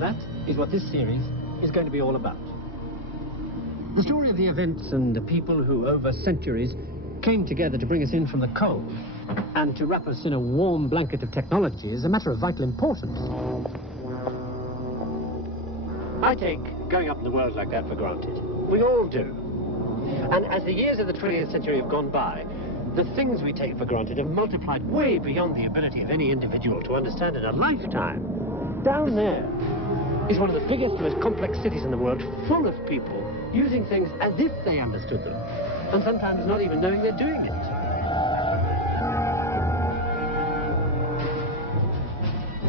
that is what this series is going to be all about. The story of the events and the people who, over centuries, came together to bring us in from the cold and to wrap us in a warm blanket of technology is a matter of vital importance. I take going up in the world like that for granted. We all do. And as the years of the 20th century have gone by, the things we take for granted have multiplied way beyond the ability of any individual to understand in a lifetime. Down there is one of the biggest, most complex cities in the world, full of people using things as if they understood them, and sometimes not even knowing they're doing it.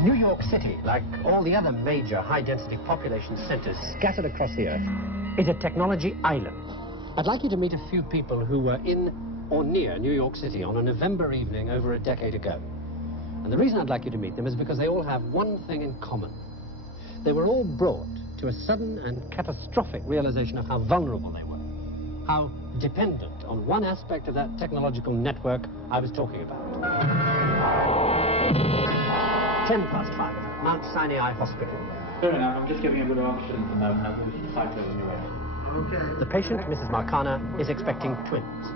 New York City, like all the other major high-density population centers scattered across the earth, is a technology island. I'd like you to meet a few people who were in or near New York City on a November evening over a decade ago. And the reason I'd like you to meet them is because they all have one thing in common. They were all brought to a sudden and catastrophic realization of how vulnerable they were, how dependent on one aspect of that technological network I was talking about. 5:10, Mount Sinai Hospital. Fair enough, I'm just giving a bit of oxygen to know how we should cycle in your way. Okay. The patient, Mrs. Marcana, is expecting twins.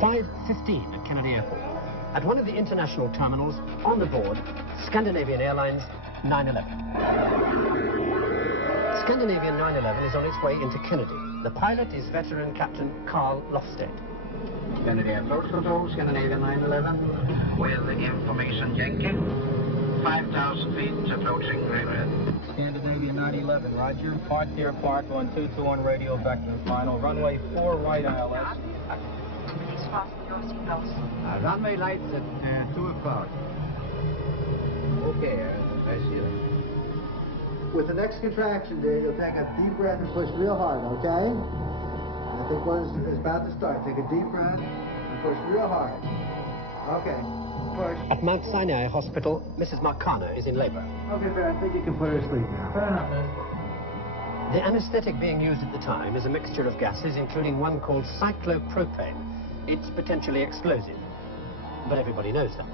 5:15 at Kennedy Airport. At one of the international terminals, on the board, Scandinavian Airlines 911. Scandinavian 911 is on its way into Kennedy. The pilot is veteran Captain Carl Lofstedt. Kennedy Approach Control, Scandinavian 911. With information Yankee. 5,000 feet approaching radar. Scandinavian 911, roger. Park here, Park 1221 radio vector final. Runway 4 right ILS. Please fasten your seatbelts. Runway lights at 2 o'clock. Okay, I see that. With the next contraction, dear, you'll take a deep breath and push real hard, okay? I think one is about to start. Take a deep breath and push real hard. Okay, push. At Mount Sinai Hospital, Mrs. Marcana is in labor. Okay, fair. I think you can put her to sleep now. Fair enough. The anesthetic being used at the time is a mixture of gases, including one called cyclopropane. It's potentially explosive, but everybody knows that.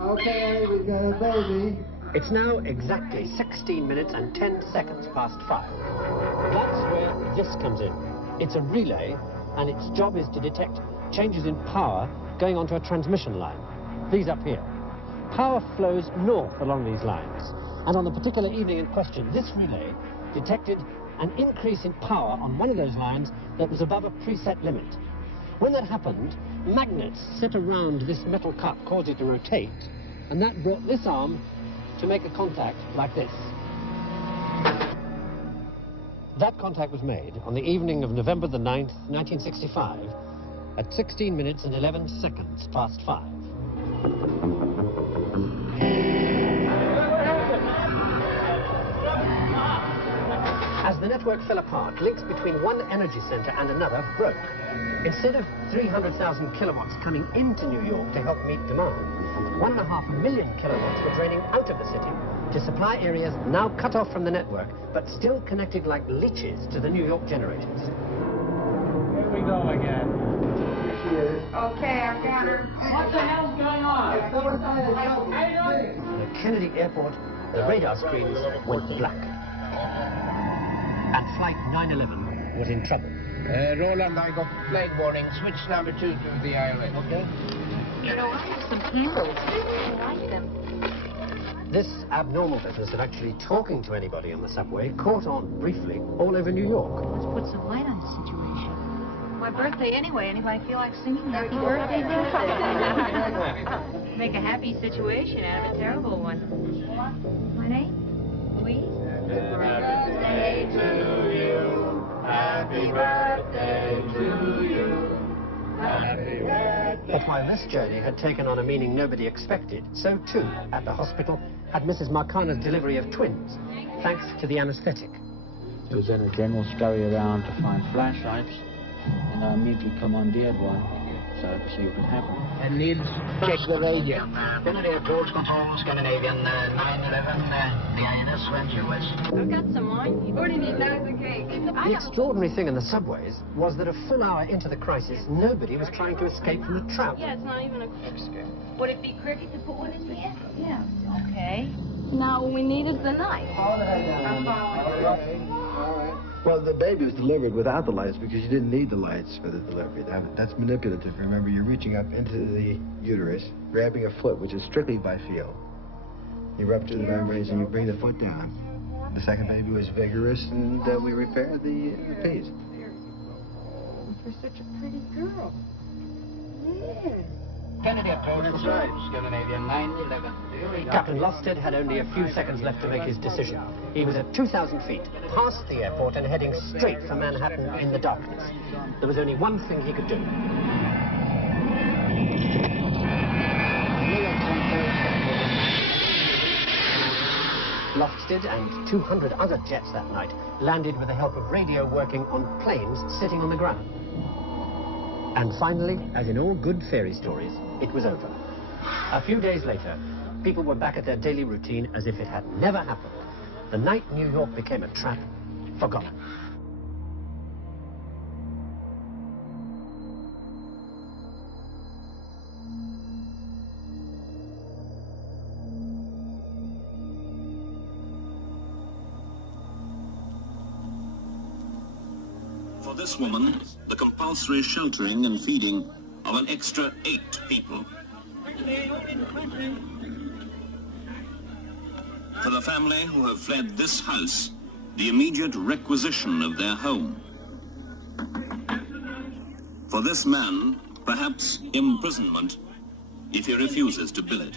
Okay, we got a baby. It's now exactly 16 minutes and 10 seconds past 5. That's where this comes in. It's a relay, and its job is to detect changes in power going onto a transmission line. These up here. Power flows north along these lines, and on the particular evening in question, this relay detected an increase in power on one of those lines that was above a preset limit. When that happened, magnets set around this metal cup caused it to rotate, and that brought this arm to make a contact like this. That contact was made on the evening of November the 9th, 1965, at 16 minutes and 11 seconds past 5. As the network fell apart, links between one energy center and another broke. Instead of 300,000 kilowatts coming into New York to help meet demand, 1.5 million kilowatts were draining out of the city to supply areas now cut off from the network, but still connected like leeches to the New York generators. Here we go again. Here she is. Okay, I've got her. What the hell's going on? At Kennedy Airport, the radar screens went black. And Flight 911 was in trouble. Roland, I got flight warning. Switch number 2 to the ILS. Okay? You know, I have some candles. I like them. This abnormal business of actually talking to anybody on the subway caught on briefly all over New York. Let's put some light on the situation. My birthday anyway. Anybody feel like singing happy birthday? Make a happy situation out of a terrible one. My name? Louise? Happy birthday to you. Happy birthday to you. Happy birthday. But while this journey had taken on a meaning nobody expected, so too, at the hospital, had Mrs. Marcana's delivery of twins, thanks to the anesthetic. There was then a general scurry around to find flashlights, and I immediately commandeered one, so I could see what would happen. And Niels, check the radio. Kennedy Approach Control, Scandinavian 911, the INS went US. I've got some wine. You already need that as a cake. The extraordinary thing in the subways was that a full hour into the crisis, nobody was trying to escape from the trap. Yeah, it's not even a corkscrew. Would it be crooked to put one in here? Yeah. Okay. Now, we needed the knife. All right. Well, the baby was delivered without the lights because you didn't need the lights for the delivery. That's manipulative. Remember, you're reaching up into the uterus, grabbing a foot, which is strictly by feel. You rupture the membranes and you bring the foot down. The second baby was vigorous, and we repaired the piece. You're such a pretty girl. Yeah. Kennedy approach inside, Scandinavian 911. Captain Lusted had only a few seconds left to make his decision. He was at 2,000 feet, past the airport and heading straight for Manhattan in the darkness. There was only one thing he could do. Lusted and 200 other jets that night landed with the help of radio working on planes sitting on the ground. And finally, as in all good fairy stories, it was over. A few days later, people were back at their daily routine as if it had never happened. The night New York became a trap, forgotten. For this woman, the compulsory sheltering and feeding of an extra 8 people. For the family who have fled this house, the immediate requisition of their home. For this man, perhaps imprisonment if he refuses to bill it.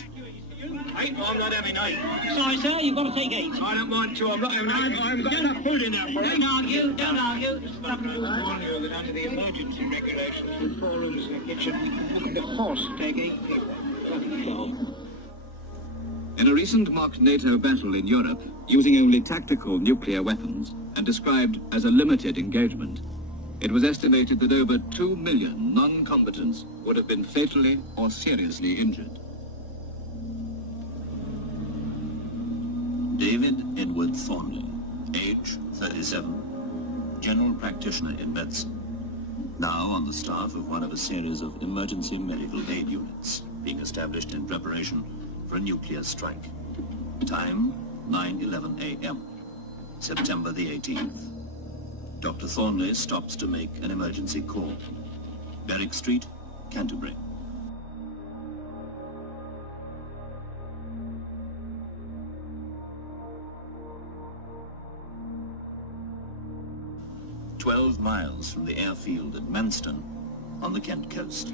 8, I'm not having 8. Sorry, sir, you've got to take 8. I don't want to, I'm not having 8. I haven't got enough food in there for it. Don't argue, don't argue. I warn you that under the emergency regulations, with 4 rooms and a kitchen, you can of course take 8 people. In a recent mock NATO battle in Europe, using only tactical nuclear weapons and described as a limited engagement, it was estimated that over 2 million non-combatants would have been fatally or seriously injured. David Edward Thornley, age 37, general practitioner in medicine, now on the staff of one of a series of emergency medical aid units being established in preparation for a nuclear strike. Time, 9:11 a.m., September the 18th. Dr. Thornley stops to make an emergency call. Berwick Street, Canterbury. "12 miles from the airfield at Manston on the Kent coast.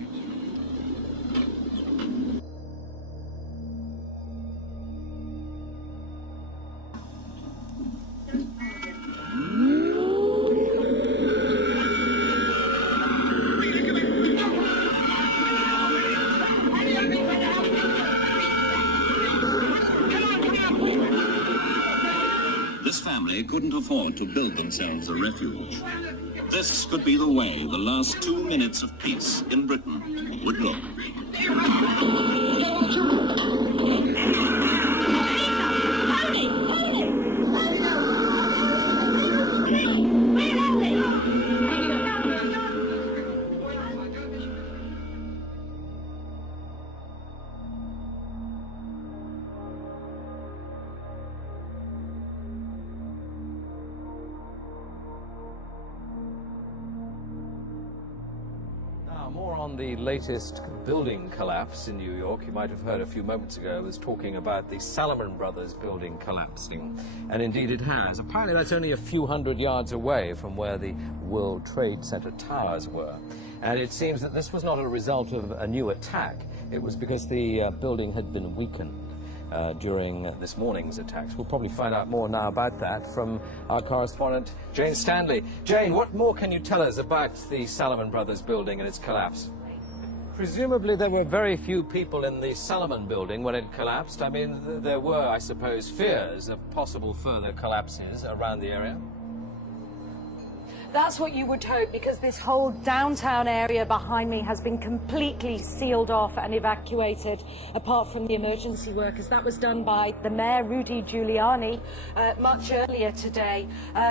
This family couldn't afford to build themselves a refuge. This could be the way the last 2 minutes of peace in Britain would look. More on the latest building collapse in New York. You might have heard a few moments ago I was talking about the Salomon Brothers Building collapsing. And indeed it has. Apparently that's only a few hundred yards away from where the World Trade Center towers were. And it seems that this was not a result of a new attack. It was because the building had been weakened during this morning's attacks. We'll probably find out more now about that from our correspondent, Jane Stanley. Jane, what more can you tell us about the Salomon Brothers Building and its collapse? Presumably there were very few people in the Salomon Building when it collapsed. I mean, there were, I suppose, fears of possible further collapses around the area. That's what you would hope, because this whole downtown area behind me has been completely sealed off and evacuated, apart from the emergency workers. That was done by the Mayor, Rudy Giuliani, much earlier today,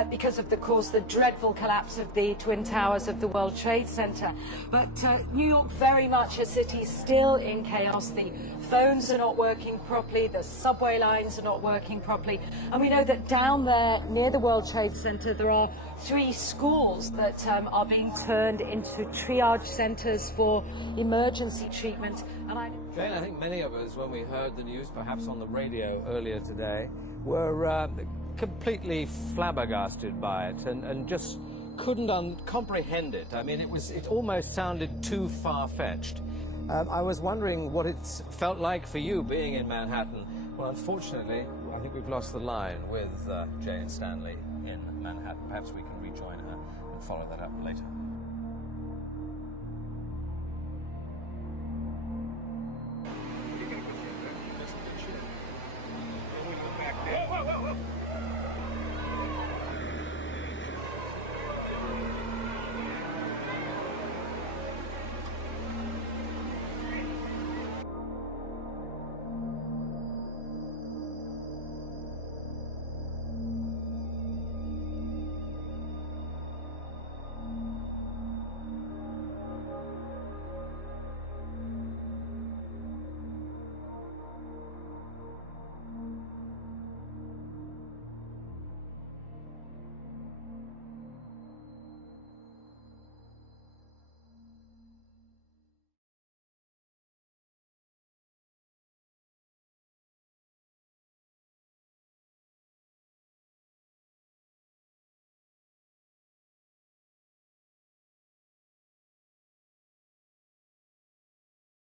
because of, of course, the dreadful collapse of the Twin Towers of the World Trade Center. But New York, very much a city still in chaos. The phones are not working properly, the subway lines are not working properly, and we know that down there near the World Trade Center there are 3 schools that are being turned into triage centers for emergency treatment. And Jane, I think many of us, when we heard the news, perhaps on the radio earlier today, were completely flabbergasted by it and just couldn't comprehend it. I mean, it almost sounded too far-fetched. I was wondering what it felt like for you being in Manhattan. Well, unfortunately, I think we've lost the line with Jane Stanley in Manhattan. Perhaps we can rejoin her and follow that up later.